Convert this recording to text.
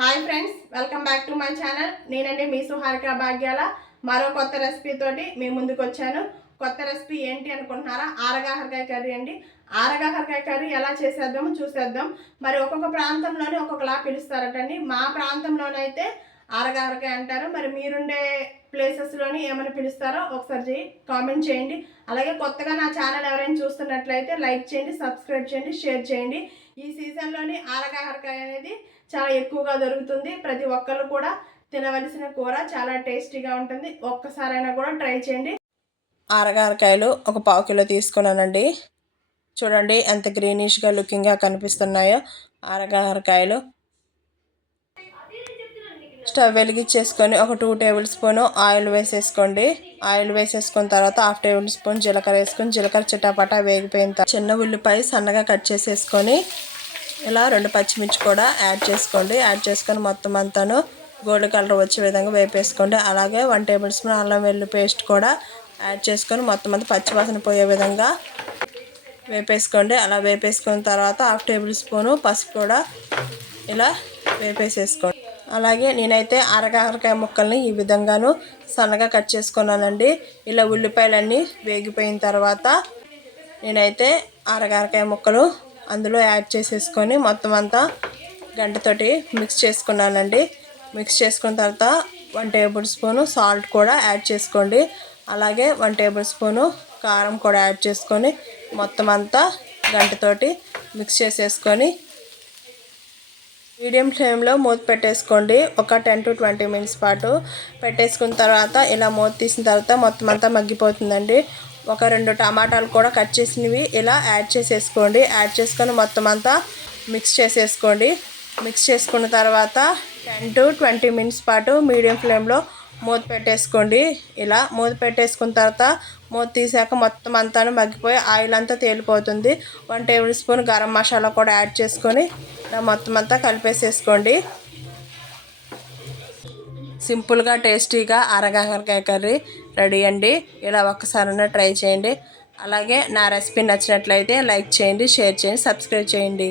Hi friends welcome back to my channel నేనండి మీ సుహారిక భాగ్యాల. మరో కొత్త రెసిపీ తోటి మీ ముందుకు వచ్చాను. కొత్త రెసిపీ ఏంటి అనుకుంటున్నారా? ఆరగాహరకాయ కర్రీ అండి. ఆరగాహరకాయ కర్రీ ఎలా చేసేద్దామో చూసేద్దాం. మరి ఒక్కొక్క ప్రాంతంలోనే ఒక్కొక్కలా పిలుస్తారటండి. మా ప్రాంతంలోనైతే అరగారకాయ అంటారు? మరి మీరుండే ప్లేసెస్లోని ఏమైనా పిలుస్తారో ఒకసారి కామెంట్ చేయండి. అలాగే కొత్తగా నా ఛానల్ ఎవరైనా చూస్తున్నట్లయితే లైక్ చేయండి సబ్స్క్రైబ్ చేయండి షేర్ చేయండి. ఈ సీజన్లోని ఆరగాహరకాయ అనేది చాలా ఎక్కువగా దొరుకుతుంది. ప్రతి ఒక్కరు కూడా తినవలసిన కూర చాలా టేస్టీగా ఉంటుంది. ఒక్కసారైనా కూడా ట్రై చేయండి. ఆరగారకాయలు ఒక పావు కిలో తీసుకున్నానండి. చూడండి ఎంత గ్రీనిష్గా లుకింగ్గా కనిపిస్తున్నాయో ఆరగారకాయలు. స్టవ్ వెలిగించేసుకొని ఒక టూ టేబుల్ స్పూన్ ఆయిల్ వేసేసుకోండి. ఆయిల్ వేసేసుకున్న తర్వాత హాఫ్ టేబుల్ స్పూన్ జీలకర్ర వేసుకొని జీలకర్ర చిటాపటా వేగిపోయిన తర్వాత చిన్న ఉల్లిపాయ సన్నగా కట్ చేసేసుకొని ఇలా రెండు పచ్చిమిర్చి కూడా యాడ్ చేసుకోండి. యాడ్ చేసుకొని మొత్తం అంతాను గోల్డ్ కలర్ వచ్చే విధంగా వేపేసుకోండి. అలాగే వన్ టేబుల్ స్పూన్ అల్లం వెల్లు పేస్ట్ కూడా యాడ్ చేసుకొని మొత్తం అంతా పచ్చివాసన పోయే విధంగా వేపేసుకోండి. అలా వేపేసుకున్న తర్వాత హాఫ్ టేబుల్ స్పూను పసుపు కూడా ఇలా వేపేసేసుకోండి. అలాగే నేనైతే అరకాయ ముక్కల్ని ఈ విధంగాను సన్నగా కట్ చేసుకున్నానండి. ఇలా ఉల్లిపాయలన్నీ వేగిపోయిన తర్వాత నేనైతే అరకాయ ముక్కలు అందులో యాడ్ చేసేసుకొని మొత్తం అంతా గంటతోటి మిక్స్ చేసుకున్నానండి. మిక్స్ చేసుకున్న తర్వాత వన్ టేబుల్ స్పూను సాల్ట్ కూడా యాడ్ చేసుకోండి. అలాగే వన్ టేబుల్ స్పూను కారం కూడా యాడ్ చేసుకొని మొత్తం అంతా గంటతోటి మిక్స్ చేసేసుకొని మీడియం ఫ్లేమ్లో మూత పెట్టేసుకోండి. ఒక టెన్ టు ట్వంటీ మినిట్స్ పాటు పెట్టేసుకున్న తర్వాత ఇలా మూత తీసిన తర్వాత మొత్తం అంతా మగ్గిపోతుందండి. ఒక రెండు టమాటాలు కూడా కట్ చేసినవి ఇలా యాడ్ చేసేసుకోండి. యాడ్ చేసుకొని మొత్తం అంతా మిక్స్ చేసేసుకోండి. మిక్స్ చేసుకున్న తర్వాత టెన్ టు ట్వంటీ మినిట్స్ పాటు మీడియం ఫ్లేమ్లో మూత పెట్టేసుకోండి. ఇలా మూత పెట్టేసుకున్న తర్వాత మూత తీసాక మొత్తం అంతా మగ్గిపోయి ఆయిల్ అంతా తేలిపోతుంది. One tablespoon garam masala కూడా యాడ్ చేసుకొని ఇలా మొత్తం అంతా కలిపేసేసుకోండి. సింపుల్గా టేస్టీగా అరగాకరకాయ కర్రీ రెడీ అండి. ఇలా ఒక్కసారైనా ట్రై చేయండి. అలాగే నా రెసిపీ నచ్చినట్లయితే లైక్ చేయండి షేర్ చేయండి సబ్స్క్రైబ్ చేయండి.